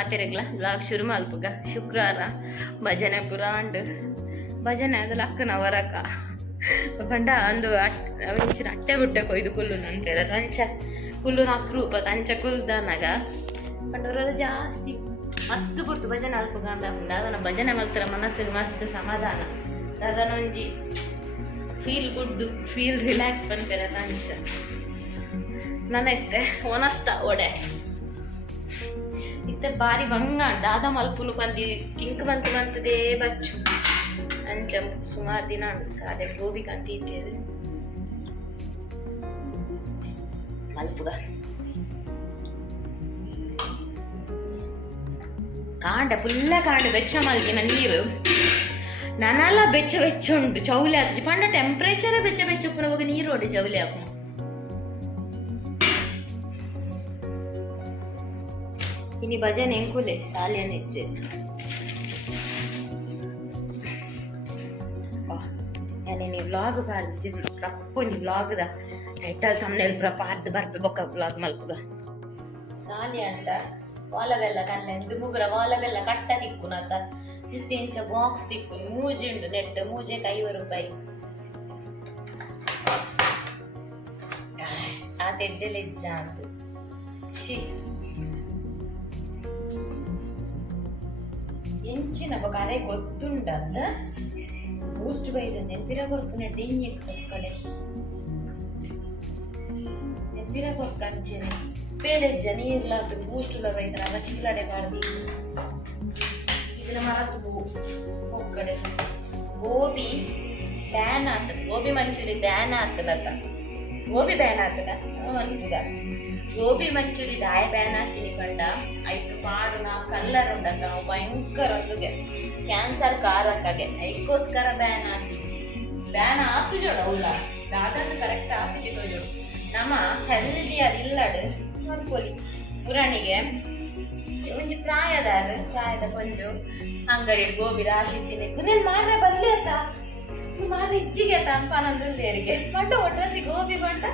ಮಾತೆರೆಗ್ಲ blog ಶುರು ಮಲ್ಪುಗ ಶುಕ್ರವಾರ ಭಜನೆ ಪುರಾಂಡ್. ಭಜನೆ ಅದಲ್ಲ ಅಕ್ಕನ ವರಕ. ಪಂಡ ಅಂದು ಅಟ್ ಅಟ್ಟೆ ಬಿಟ್ಟೆ ಕೊಯ್ದು ಕುಲ್ಲು ನಂತೇಳ ಅಂಚ ಕುಲ್ಲು ಅಕ್ರೂಪ ತಂಚ ಕುಲ್ದಾನಾಗ. ಪಂಡವರೆಲ್ಲ ಜಾಸ್ತಿ ಮಸ್ತ್ ಪುರ್ತು ಭಜನೆ ಅಲ್ಪುಗ ಅಂದ ಅದನ್ನ ಭಜನೆ ಮಲ್ತರ ಮನಸ್ಸಿಗೆ ಮಸ್ತ್ ಸಮಾಧಾನ. ಅದನ್ನೊಂಜಿ ಫೀಲ್ ಗುಡ್ ಫೀಲ್ ರಿಲ್ಯಾಕ್ಸ್ ಪಂಪೆರ ಅಂಚ ನನ್ನ ಒನಸ್ತ ಒಡೆ. ಇತ್ತೆ ಬಾರಿ ಬಂಗ ದಾದ ಮಲ್ಪುಲು ಬಂದಿ ತಿಂಕ್ ಬಂತು ಬಂತದೇ ಬಚ್ಚು. ಅಂಚ ಸುಮಾರು ದಿನ ಅದೇ ಗೋಬಿ ಕಂತಿದ್ದೇರು ಮಲ್ಪುಗ. ಕಾಂಡ ಫುಲ್ಲ ಕಾಂಡ ಬೆಚ್ಚ ಮಲ್ಗಿನ ನೀರು. ನನೆಲ್ಲ ಬೆಚ್ಚ ಬೆಚ್ಚ ಉಂಟು, ಚೌಲಿ ಆತು ಪಂಡ ಟೆಂಪ್ರೇಚರ್ ಬೆಚ್ಚ ಬೆಚ್ಚ ಪುರ ಹೋಗಿ ನೀರು ಹೊಡಿ ಚೌಲಿ ಹಾಕು ఇన్ని భజన ఎంకులే సాలి అని ఇచ్చేసి నేను ఈ వ్లాగ్ ಬಾರ್ದು ರಪ್ಪು ನೀ ವ್ಲಾಗ್ದ ಟೈಟಲ್ ತಮ್ಮನೆಲ್ ಪುರ ಪಾರ್ದು ಬರ್ಬೇಕ ವ್ಲಾಗ್ ಮಲ್ಪುಗ ಸಾಲಿ ಅಂಡ ವಾಲವೆಲ್ಲ ಕಲ್ಲ ಇದು ಮುಗುರ ವಾಲವೆಲ್ಲ ಕಟ್ಟ ತಿಕ್ಕುನತ್ತ ಇಂಚ ಬಾಕ್ಸ್ ತಿಕ್ಕು ಮೂಜಿ ಉಂಡು ನೆಟ್ ಮೂಜೆಗೆ ಐವರು ರೂಪಾಯಿ ಆ ತೆಡ್ಡೆಲೆಜ್ಜ ಅಂತ ಶಿ ಎಂಚಿನ ಬೊಕ ಅರೆ ಗೊತ್ತುಂಡಂದ ಬೂಸ್ಟ್ ಬೈದ ನೆನ್ಪಿರ ಕೊರ್ಪುನ ಡೆಂಗಿ ಕಡೆ ನೆನ್ಪಿರ ಕೊರ್ಕ ಅಂಚೆನೆ ಬೇಲೆಜ್ಜ ನೀರ್ಲಾರ್ದು ಬೂಸ್ಟ್ ಲ ಬೈದ್ರ ಅವ ಚಿಲ್ಲಡೆ ಮಾಡ್ದಿ ಇದನ್ನ ಮರತು ಒಕ್ಕಡೆ ಗೋಬಿ ಬ್ಯಾನ್ ಆತ ಗೋಬಿ ಮಂಚೂರಿ ಬ್ಯಾನ್ ಆಗ್ತದತ್ತ ಗೋಬಿ ಬ್ಯಾನ್ ಆಗ್ತದ ಅನ್ಪುದ ಗೋಬಿ ಮಂಚೂರಿ, ದಾಯ ಬ್ಯಾನ್ ಹಾಕಿನಿ ಕಂಡ ಐಕ್ ಪಾಡುನ ಕಲ್ಲರ್ ಉಂಡಂತ ನಾವು ಭಯಂಕರ ಒಂದುಗೆ ಕ್ಯಾನ್ಸರ್ ಕಾರಕ್ಕಾಗೆ. ಐಕೋಸ್ಕರ ಬ್ಯಾನ್ ಹಾಕಿ. ಬ್ಯಾನ್ ಆತು ಜೋಡ, ಹೌದ? ದಾದಂದು ಕರೆಕ್ಟ್ ಆತು ಜಿಗೋ ನಮ್ಮ ಹೆಲ್ದಿ ಅದಿಲ್ಲಡು ನೋಡ್ಕೊಲಿ ಪುರಾಣಿಗೆ, ಒಂಜಿ ಪ್ರಾಯದಾರ ಪ್ರಾಯದ ಕೊಂಚು ಅಂಗಡಿ ಗೋಬಿ ರಾಶಿ ತಿನ್ನಿ. ಕುನೇನ್ ಮಾರ್ರೆ ಬಲ್ಲೆ ಅಂತ. ಅಂತ ಅನ್ಪಾನಂದ್ರಿಗೆ ಬಟ್ ಒಟ್ರಸಿ ಗೋಬಿ ಬಂಟ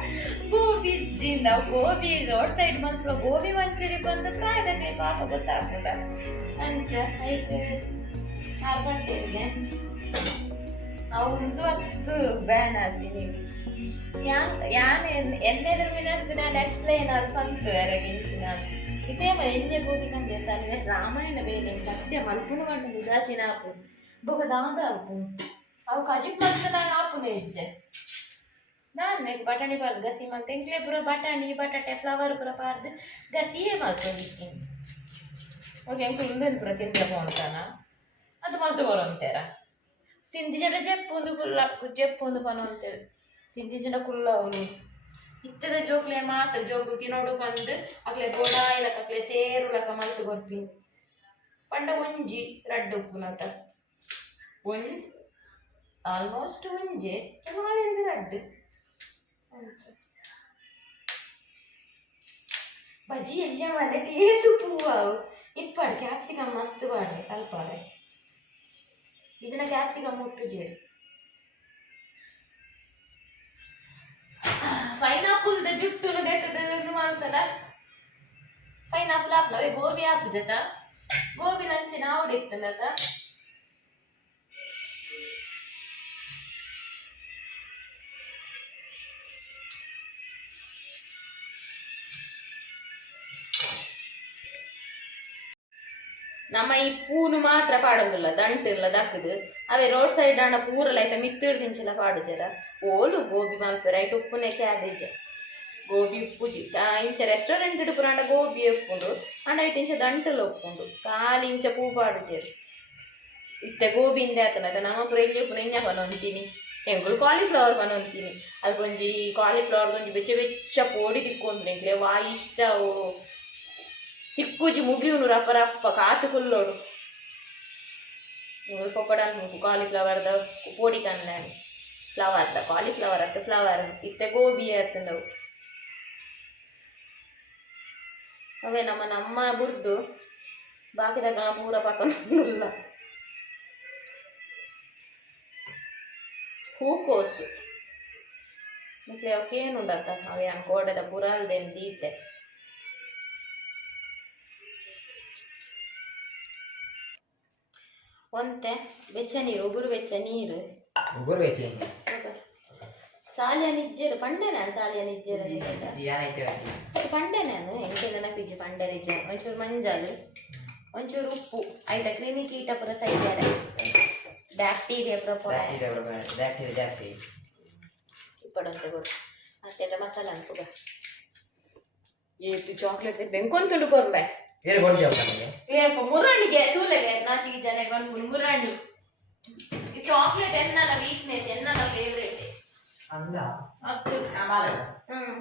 ಗೋಬಿ ಜಿಂದ ಗೋಬಿ ರೋಡ್ ಸೈಡ್ ಬಂದ್ರು ಗೋಬಿ ಮಂಚೂರಿ ಬಂದು ಕೈ ಪಾಪ ಗೊತ್ತಾಗ್ತದ. ಅಂಚ ಐತೆ ಆರು ಗಂಟೆಗೆ ಅವಂದು ಹತ್ತು ಬ್ಯಾನ್ ಆದ್ವಿ ಯಾನ್ ಯಾನ್ ಎನ್ನೆದ್ರ ಮೇಲೆ ನಾನು ಎಕ್ಸ್ಪ್ಲೈನ್ ಅದು ಬಂತು ಎರಗಿಂಚಿನ ಇದೇ ಎಣ್ಣೆ ಗೋಬಿ ಕಂದೆ ಸರ್ ರಾಮಾಯಣ ಬೇರೆ, ಸತ್ಯ ಮಲ್ಪುಣ ಮಾಡಿ ಉದಾಸೀನ ಆಗ್ಬೋದು ಬಹು ದಾದ ಆಪು ಅವು ಕಜಿಪ್ ಮತ್ತೆ ನಾನು ಆಪುನೆ ಇಜ್ಜೆ. ನಾನು ಬಟಾಣಿ ಬಾರ್ದು, ಗಸಿ ಮಂತೆ ಎಂಕ್ಲೆ ಪೂರ ಬಟಾಣಿ, ಬಟಾಟೆ ಫ್ಲವರ್ ಪೂರ ಬಾರ್ದು, ಗಸಿಯೇ ಮಲ್ಕೊಂಡಿದ್ದೀನಿ ಓಕೆ ಹೆಂಗೆ ಉಂಡೆನ್ ಪೂರ ತಿಂದ ಅಂತಾನ? ಅದು ಮಲ್ತು ಬರೋಂತೇರ ತಿಂದಿ ಜಡ ಜಪ್ಪುಂದು ಕುಲ್ಲ ಜಪ್ಪುಂದು ಪನ ಅಂತೇಳಿ. ತಿಂದಿ ಜಡ ಕುಲ್ಲ ಅವನು ಇತ್ತದ ಜೋಕ್ಲೆ ಮಾತ್ರ ಜೋಕು ತಿನ್ನೋಡು ಬಂದು ಅಕ್ಲೆ ಗೋಡ ಇಲ್ಲಕ ಅಕ್ಲೆ ಸೇರು ಲಕ ಮಲ್ತು ಬರ್ತೀನಿ. ಪಂಡ ಒಂಜಿ, ರಡ್ಡು ಉಪ್ಪುನತ ಒಂಜ್? ಆಲ್ಮೋಸ್ಟ್ ಒಂಜೆ ಕೆಲವೊಂದು ರಡ್ಡು ಅಂಚ. ಬಜ್ಜಿ ಎಲ್ಲ ಮನೆ ಟೇತು ಪೂವು ಇಪ್ಪಾಡು ಕ್ಯಾಪ್ಸಿಕಮ್ ಮಸ್ತ್ ಬಾಡೆ ಅಲ್ಪಾಡೆ ಇದನ್ನ ಕ್ಯಾಪ್ಸಿಕಮ್ ಮುಟ್ಟು ಜೇರು ಪೈನಾಪುಲ್ದ ಜುಟ್ಟು ದೇತದ ಮಾಡ್ತಾರ ಪೈನಾಪುಲ್ ಹಾಕ್ಲ ಗೋಬಿ ಹಾಕು ಜತ ಗೋಬಿ ನಂಚಿ ನಾವು ನಮ್ಮ ಈ ಪೂನು ಮಾತ್ರ ಪಾಡೋದಿಲ್ಲ, ದಂಟು ಇಲ್ಲ ದಕ್ಕದು ಅವೇ ರೋಡ್ ಸೈಡ್ ಆಂಡ ಪೂರಲ ಐತ ಮಿತ್ತಿಡ್ ದಿನಚೆಲ್ಲ ಪಾಡು ಜರ. ಓಲು ಗೋಬಿ ಮಲ್ಪೆ ರೈಟ್ ಉಪ್ಪುನೆ ಕ್ಯಾಬೇಜ್ ಗೋಬಿ ಉಪ್ಪುಜಿ ಕಾ ಇಂಚ ರೆಸ್ಟೋರೆಂಟ್ ಇಡು ಪುರಾಂಡ ಗೋಬಿ ಉಪ್ಪುಂಡು ಆಂಡ ಐಟ್ ಇಂಚ ದಂಟಲು ಉಪ್ಪುಂಡು ಕಾಲಿ ಇಂಚ ಪೂ ಪಾಡು ಇತ್ತ ಗೋಬಿ ಇಂದೆ ಆತನ ಅದ ನಮ್ಮ ಪುರ ಇಲ್ಲಿ ಉಪ್ಪು ನೆಂಜ ಪನೊಂತೀನಿ ಎಂಗುಳು ಕಾಲಿಫ್ಲವರ್ ಪನೊಂತೀನಿ ಕಾಲಿಫ್ಲವರ್ ಒಂಜಿ ಬೆಚ್ಚ ಬೆಚ್ಚ ಪೋಡಿ ತಿಕ್ಕೊಂಡು ನೆಂಕ್ಲೆ ವಾ, ಇಷ್ಟ ಓ ತಿಕ್ಕುಜಿ ಮುಗಿಯುನು ರಪ್ಪ ರಪ್ಪ ಕಾತು ಕುಲ್ಲೋಡು. ನೀವು ಕಾಲಿಫ್ಲವರ್ ಕಾಲಿಫ್ಲವರ್ದ ಪೋಡಿ ಫ್ಲವರ್ ಫ್ಲವರ್ದ ಕಾಲಿಫ್ಲವರ್ ಅತ್ತ ಫ್ಲವರ್ ಇತ್ತೆ ಗೋಬಿ ಅತ್ತಂದವು ಅವೇ ನಮ್ಮ ನಮ್ಮ ಬುರ್ದು ಬಾಕಿದಾಗ ಪೂರ ಪತನಲ್ಲ ಹೂಕೋಸು. ಮಿಕ್ಲೆ ಅವಕ್ಕೇನುಂಡತ್ತ ಅವೇ ಕೋಡದ ಪುರಾಲ್ದೇನು ದೀತೆ ಒಂತೆ ಬೆಚ್ಚ ನೀರು ಉಗುರು ಬೆಚ್ಚ ನೀರು. ಒಬ್ಬರು ವೆಚ್ಚ ಸಾಲಿಯ ನಿಜ್ಜರು ಪಂಡೆ ನಾನು ಸಾಲಿಯ ನಿಜ್ಜರು ಏನಾಯ್ತು ಹೇಳಿ ಪಂಡೆ ನಾನು ಎಂಟು ನೆನಪಿಜ್ಜಿ ಪಂಡೆ ನಿಜ್ಜ. ಒಂಚೂರು ಮಂಜಾಲು ಒಂಚೂರು ಉಪ್ಪು. ಆಯ್ತಾ ಕ್ರಿಮಿ ಕೀಟ ಪುರ ಸೈಡ್ಯಾರ ಬ್ಯಾಕ್ಟೀರಿಯಾ ಪುರ ಪೊರ ಬ್ಯಾಕ್ಟೀರಿಯಾ ಬ್ಯಾಕ್ಟೀರಿಯಾ ಜಾಸ್ತಿ. ಇಪ್ಪಡಂತೆ ಗೊತ್ತು ಮತ್ತೆಲ್ಲ ಮಸಾಲ ಅನ್ಕುಗ ಏತು ಚಾಕ್ಲೇಟ್ ಬೆಂಕೊಂತುಂಡು ಕೊರ್ಬೆ ಬೇರೆ ಕೊಡ್ತೇವೆ ನಮಗೆ ಏ ಮುರಾಣಿಗೆ ತೂಲೆಗೆ ನಾಚಿಗೆ ಜನ ಬಂದು ಮುರಾಣಿ ಈ ಚಾಕ್ಲೇಟ್ ಎನ್ನಲ ವೀಕ್ನೆಸ್ ಎನ್ನಲ ಫೇವ್ರೇಟ್ ಅಲ್ಲ ಅದು ಹ್ಮ್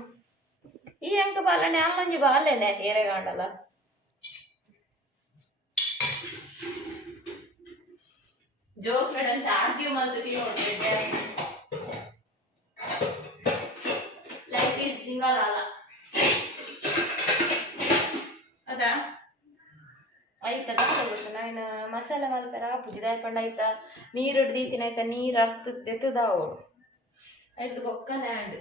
ಈ ಅಂಕ ಬಾಲನೆ ಅಮ್ಮಂಜಿ ಬಾಲೆನೆ ಏರೆಗಾಂಡಲ ಜೋಕ್ಲೆಟ್ ಅಂಚ argue month ತಿನ್ನೋಡ್ತಿದ್ದೆ life is jingle ಅಲ್ಲ ಅದಾ ಆಯ್ತಾ? ಗೊತ್ತು ನಾನು ಮಸಾಲೆ ಮಲ್ಪರ ಪುಜಿದಾಯ ದಾಯ್ಪಂಡ ಆಯ್ತಾ? ನೀರು ಹಿಡ್ದೀತಿನ ಆಯ್ತಾ ನೀರು ಅರ್ಥ ತೆತ್ತದಾವು ಆಯ್ತು ಬೊಕ್ಕನೆ ಆಂಡ್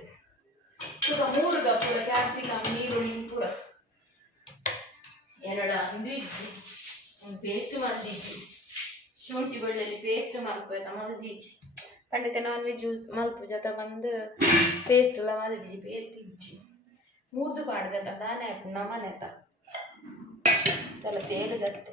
ಪೂರ ಮೂರು ಪೂರ ಕ್ಯಾಪ್ಸಿಕಮ್ ನೀರುಳ್ಳಿ ಪೂರ. ಎರಡ ಇದು ಇಜ್ಜಿ ಒಂದು ಪೇಸ್ಟ್ ಮಂದಿಜ್ಜಿ ಶುಂಠಿ ಬೆಳ್ಳುಳ್ಳಿ ಪೇಸ್ಟ್ ಮಲ್ಪೇನ ಮಲ್ದಿಜ್ಜಿ ಪಂಡಿತ ನಾನ್ ವೆಜ್ ಯೂಸ್ ಮಲ್ಪು ಜತ ಬಂದು ಪೇಸ್ಟ್ ಎಲ್ಲ ಮಲ್ದಿಜ್ಜಿ ಪೇಸ್ಟ್ ಇಜ್ಜಿ. ಮೂರ್ದು ಪಾಡ್ದತ ದಾನೆ ಆಯ್ತು ನಮನೆತ ಎಲ್ಲ ಸೇರಿದಂತೆ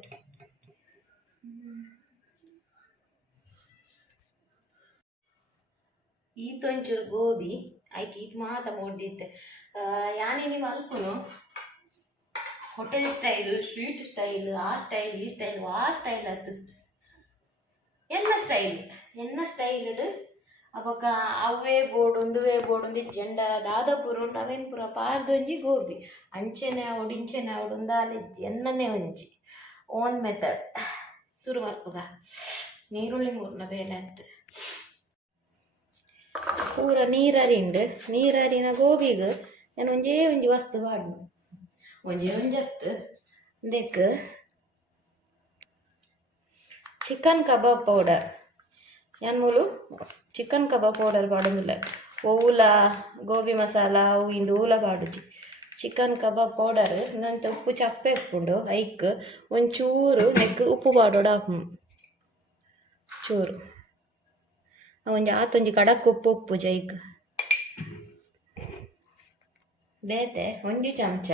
ಈತೊಂಚೂರು ಗೋಬಿ, ಆಯ್ಕೆ ಈತ ಮಾತ ಮೂಡ್ದಿತ್ತೆ. ಯಾನೇ ನೀವು ಅಲ್ಪನು ಹೋಟೆಲ್ ಸ್ಟೈಲ್ ಸ್ವೀಟ್ ಸ್ಟೈಲ್ ಆ ಸ್ಟೈಲ್ ಈ ಸ್ಟೈಲ್ ಆ ಸ್ಟೈಲ್ ಅಂತ ಎನ್ನ ಸ್ಟೈಲ್ ಎನ್ನ ಸ್ಟೈಲ್ ಅವಾಗ ಅವೇ ಬೋರ್ಡ್ ಒಂದು ಜೆಂಡ, ದಾದಪುರ ಉಂಡು ಅವೇನು ಪೂರ ಪಾರ್ದೊಂಜಿ ಗೋಬಿ. ಅಂಚೆನೆ ಅವಡು ಇಂಚೆನೆ ಅವಡು ಒಂದಾಲೆ ಎನ್ನನೇ ಒಂಜಿ ಓನ್ ಮೆಥಡ್ ಶುರು ಮಲ್ಪುಗ ನೀರುಳ್ಳಿ ಮೂರ್ನ ಬೇಲೆ ಅಂತ. ಪೂರ ನೀರರಿಂಡು ನೀರರಿನ ಗೋಬಿಗೆ ನಾನು ಒಂಜೇ ಒಂಜಿ ವಸ್ತು ಪಾಡ್ನು ಒಂಜೇ ಒಂಜತ್ತು. ದೆಕ್ ಚಿಕನ್ ಕಬಾಬ್ ಪೌಡರ್. ಯಾನ್ ಮೂಲು ಚಿಕನ್ ಕಬಾಬ್ ಪೌಡರ್ പാടുന്നില്ല ಓಲ ಗೋಬಿ ಮಸಾಲ ಅವು ಇಂದು ಊಲ ಪಾಡುಜಿ ಚಿಕನ್ ಕಬಾಬ್ ಪೌಡರ್ ನಂತ ಉಪ್ಪು ಚಪ್ಪೆ ಉಪ್ಪುಂಡು ಐಕ್ ಒಂಚೂರು ನೆಕ್ ಉಪ್ಪು ಪಾಡೋಡು ಚೂರು ಒಂಜಿ ಆತೊಂಜಿ ಕಡಕ್ ಉಪ್ಪು ಉಪ್ಪು ಜೈಕ್ ಬೇತೆ ಒಂಜಿ ಚಮಚ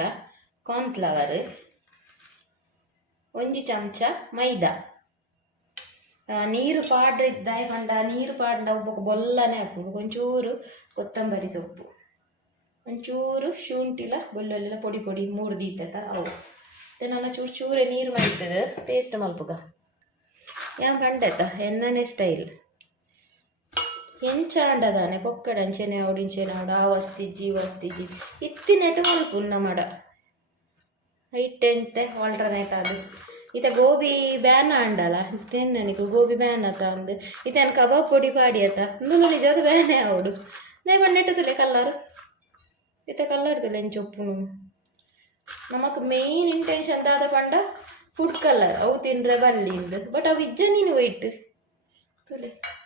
ಕಾರ್ನ್ಫ್ಲವರ್ ಒಂಜಿ ಚಮಚ ಮೈದಾ ನೀರು ಪಾಡ್ರೆ ಇದ್ದಾಯ್ ಪಂಡ ನೀರು ಪಾಡ್ನ ಒಬ್ಬ ಬೊಲ್ಲನೆ ಹಾಕೊಂಡು ಒಂಚೂರು ಕೊತ್ತಂಬರಿ ಸೊಪ್ಪು. ಒಂಚೂರು ಶುಂಠಿಲ, ಬೆಳ್ಳುಳ್ಳಿಲ ಪೊಡಿ ಪೊಡಿ ಮೂರು ದೀತತ ಅವು. ಇದನ್ನೆಲ್ಲ ಚೂರು ಚೂರೆ ನೀರು ಮಾಡಿರ್ತದೆ. ಟೇಸ್ಟ್ ಮಲ್ಪುಗ. ಯಾನ್ ಪಂಡೆತ ಎನ್ನನೆ ಸ್ಟೈಲ್ ಎಂಚಾಂಡದಾನೆ ಪೊಕ್ಕಡ ಅಂಚೆನೆ ಅವಡಿಂಚೆನೆ ಅವಡು ಆ ವಸ್ತಿಜ್ಜಿ ಈ ವಸ್ತಿಜ್ಜಿ ಇತ್ತಿನೆಟ್ಟು ಮಲ್ಪುನ್ನ ಮಡ. ಇಟ್ಟೆಂತೆ ಆಲ್ಟರ್ನೇಟ್ ಇತ ಗೋಬಿ ಬ್ಯಾನ್ ಆಂಡಲ? ತೆನ್ನನಿಕು ಗೋಬಿ ಬ್ಯಾನ್ ಆತ ಒಂದು ಇತ್ತೇನು ಕಬಾಬ್ ಪೊಡಿ ಪಾಡಿ ಆತ. ಇಂದು ನಿಜವಾದ ಬ್ಯಾನೆ ಅವಳು ಬಣ್ಣೆಟ್ಟು ತುಲೆ ಕಲ್ಲರ್. ಇತ ಕಲ್ಲರ್ ತುಲೆ ಚೊಪ್ಪು ನಮಕ್ ಮೇನ್ ಇಂಟೆನ್ಷನ್ ದಾದ ಪಂಡ ಫುಡ್ ಕಲರ್ ಅವು ತಿನ್ರೆ ಬಲ್ಲಿಂದು. ಬಟ್ ಅವು ಇಜ್ಜ ನೀನು ವೈಟ್ ತುಲೆ.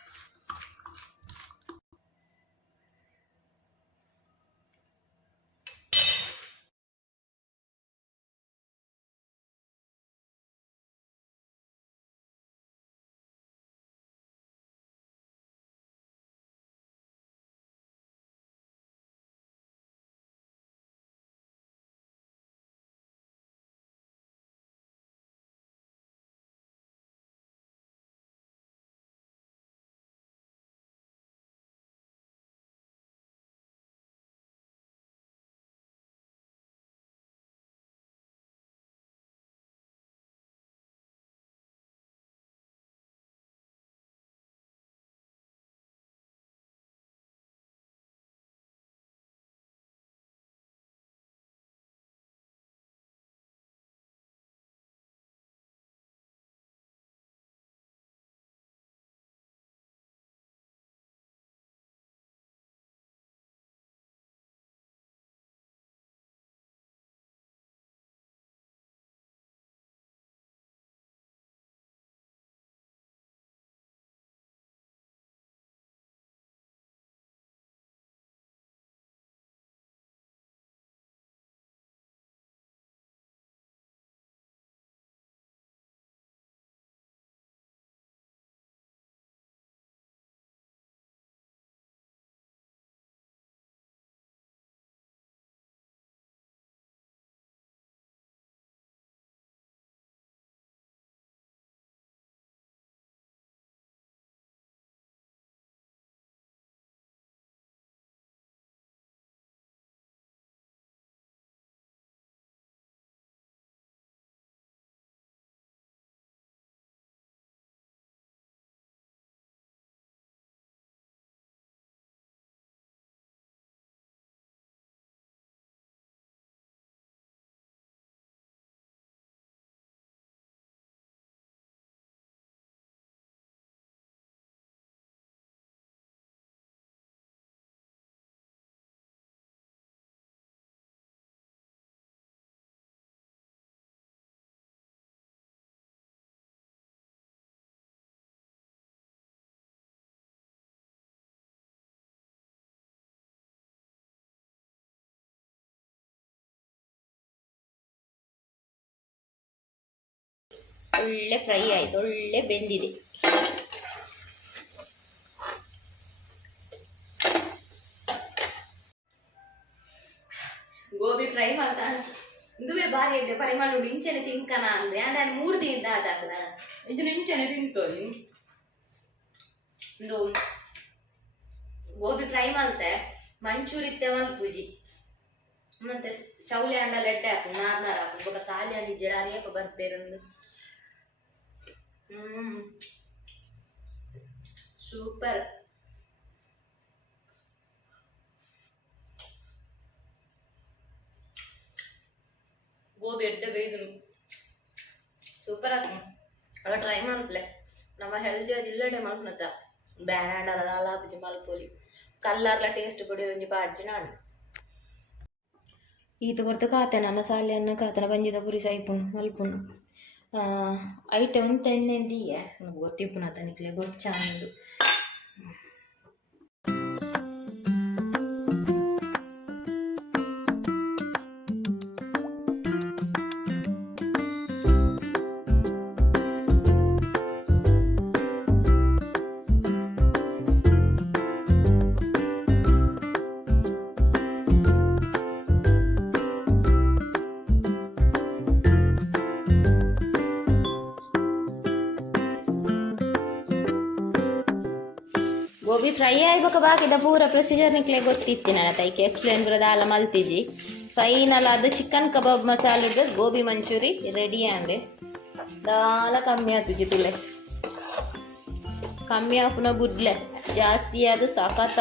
ಒಳ್ಳೆ ಫ್ರೈ ಆಯ್ತು ಒಳ್ಳೆ ಬೆಂದಿದೆ. ಗೋಬಿ ಫ್ರೈ ಮಾಡ್ತಾ ಇದುವೇ ಬಾರಿ ಎಡ್ಡೆ ಪರಿಮಾಣ ಉಂಡು ಇಂಚೆನೆ ತಿನ್ಕನ ಅಂದ್ರೆ ನಾನು ಮೂರು ದಿನ ಆದಾಗ್ಲ? ಇದು ಇಂಚನೆ ತಿಂತೋಲಿ ಒಂದು ಗೋಬಿ ಫ್ರೈ ಮಲ್ತೆ ಮಂಚೂರಿ ಇತ್ತೆ ಪೂಜಿ. ಮತ್ತೆ ಚೌಲಿ ಹಣ್ಣಲ್ಲಿ ಲಡ್ಡೆ ಹಾಕು ನಾರ್ನಾರ್ ನಾರ್ ಹಾಕು. ಬೊಕ ಸಾಲಿ ಹಣ್ಣಿ ಜಡಾರಿ ಹಾಕು ಬರ್ಬೇರೊಂದು ಹ್ಮ್ ಸೂಪರ್ ಗೋಬಿ ಎಡ್ಡೆ ಬೇಯ್ದು ಸೂಪರ್ ಆತು ಅವ ಟ್ರೈ ಮಾಡ್ಪ್ಲೆ ನಮ್ಮ ಹೆಲ್ದಿ ಅದು ಇಲ್ಲಡೆ ಮಲ್ಪನತ್ತ ಬ್ಯಾನಾಂಡ್ ಅಲ್ಲ ಲಾಪುಜಿ ಮಲ್ಪೋಲಿ ಕಲ್ಲರ್ಲ ಟೇಸ್ಟ್ ಕೊಡಿ ಒಂಜಿ ಬಾಡ್ಜಿ ನಾನು ಈತ ಕೊರ್ತ ಕಾತೆನ ನನ್ನ ಸಾಲಿಯನ್ನ ಕಾತನ ಬಂಜಿದ ಪುರಿ ಸೈಪುಣು ಮಲ್ಪುಣು ಐಟೆ ಒಂದು ಎಣ್ಣೆ ಅಂತೀಯ ನನಗೆ ಗೊತ್ತಿಪ್ಪುನ ತನಿಕ್ಲೆ ಬೊಚ್ಚ ಗೋಬಿ ಫ್ರೈ ಆಯ್ಬೇಕು ಬಾಕಿದ ಪೂರ ಪ್ರೊಸೀಜರ್ ನಿಕ್ಲೆ ಗೊತ್ತಿತ್ತು ನನ್ನ ತೈಕೆ ಎಕ್ಸ್ಪ್ಲೇನ್ ಅಲ್ಲ ಮಲ್ತಿಜಿ ಫೈನಲ್ ಅದು chicken kebab masala gobi manchurian ready ಆಂಡೆ ದಾಲ ಕಮ್ಮಿ ಆತುಜಿ ತುಲೆ ಕಮ್ಮಿ ಆಪುನ ಬುಡ್ಲೆ ಜಾಸ್ತಿ ಅದು ಸಖತ್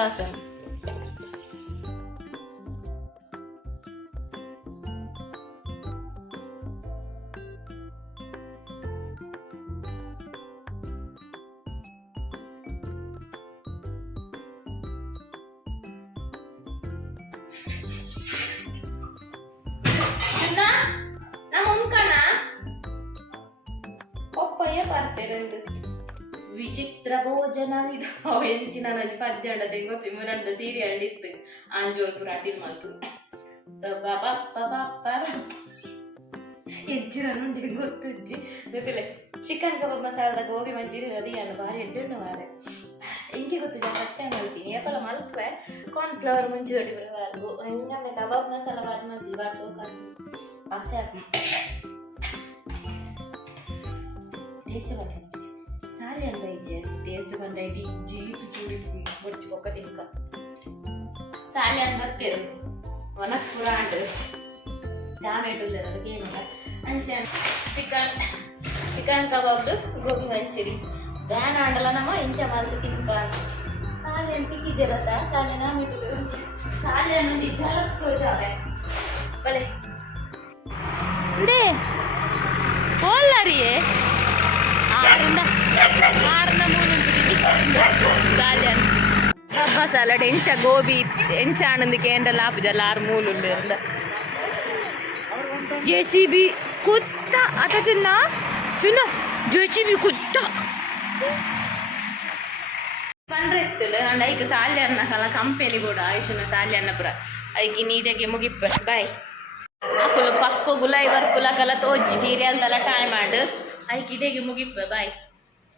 ಪಪ್ಪಯ್ಯ ಬರ್ತೆರಂದು ವಿಚಿತ್ರ ಭೋಜನವಿದು ಅವು ಎಂಚಿನ ನನಗೆ ಪದ್ಯ ಉಂಡದೆ ಗೊತ್ತಿ ಮುರಂಡ ಸೀರಿಯಲ್ ಇತ್ತು ಆಂಜೋಲ್ಪುರ ಅಡ್ಡಿಲ್ ಮಲ್ತು ಎಂಚಿನ ನುಂಡೆ ಗೊತ್ತುಜ್ಜಿ ಗೊತ್ತಿಲ್ಲ ಚಿಕನ್ ಕಬಾಬ್ ಮಸಾಲದ ಗೋಬಿ ಮಂಚೂರಿ ರೆಡಿ ಅಲ್ಲ ಭಾರಿ ಎಡ್ಡು ಮಾರೆ ಹಿಂಗೆ ಗೊತ್ತಿಲ್ಲ ಫಸ್ಟ್ ಟೈಮ್ ಹೇಳ್ತೀನಿ ಏಪಲ್ಲ ಮಲ್ಪೆ ಕಾರ್ನ್ಫ್ಲವರ್ ಮುಂಚೆ ಹೊಡಿ ಬರಬಾರ್ದು ಹಿಂಗಂದ್ರೆ ಕಬಾಬ್ ಮಸಾಲ ಬಾರಿ ಮಾಡ್ತೀವಿ ಬಾರಿ ಸೋಕಾಡ್ತೀವಿ ಆಸೆ ಹಾಕಿ దేశవంతం సారీ అంటే ఇచ్చేది టేస్ట్ అంటే జీపు జీపు ముడిచి ఒక్కటి ఇంకా సాలి అందరు తెరు వనస్పుర అంటారు టామేటోలు తెరలు ఏమన్నా అంచే చికెన్ చికెన్ కబాబ్లు గోబీ మంచిరి బ్యాన్ అండలనమా ఇంకా వాళ్ళు తింటాను సాలి అంతికి జరత సాలి నామిటులు సాలి అన్నది చాలా. తోచావే ಆರಿಂದ ಆರನ್ನ ಮೂಲಿಂದ ಹಬ್ಬ ಸಲಡ್ ಎಂಚ ಗೋಬಿ, ಎಂಚ ಆನಂದ, ಕೇಂದ್ರ ಲಾಭ ಜಲ ಆರು ಮೂಲು ಜೆ ಸಿ ಬಿ ಕುತ್ತ ಅದ ತಿನ್ನ ಚುನ ಜೆ ಸಿ ಬಿ ಕುತ್ತ ಪಂಡ್ರೆತ್ತಲ್ಲ ಅಂಡ್ ಐಕ ಸಾಲ್ಯ ಅನ್ನಕಲ್ಲ ಕಂಪೆನಿ ಕೂಡ ಆಯುಷನ ಸಾಲ್ಯ ಅನ್ನಪುರ ಐಕಿ ನೀಟಾಗಿ ಮುಗಿಪ್ಪ ಬಾಯ್ ಅಕ್ಕಲು ಪಕ್ಕ ಗುಲಾಯಿ ಬರ್ಕುಲಕಲ ತೋಜ್ಜಿ ಸೀರಿಯಲ್ದಲ್ಲ ಟೈಮ್ ಮಾಡು. ಐಕಿ ಇಡೆಗೆ ಮುಗಿಪ್ಪ ಬಾಯ್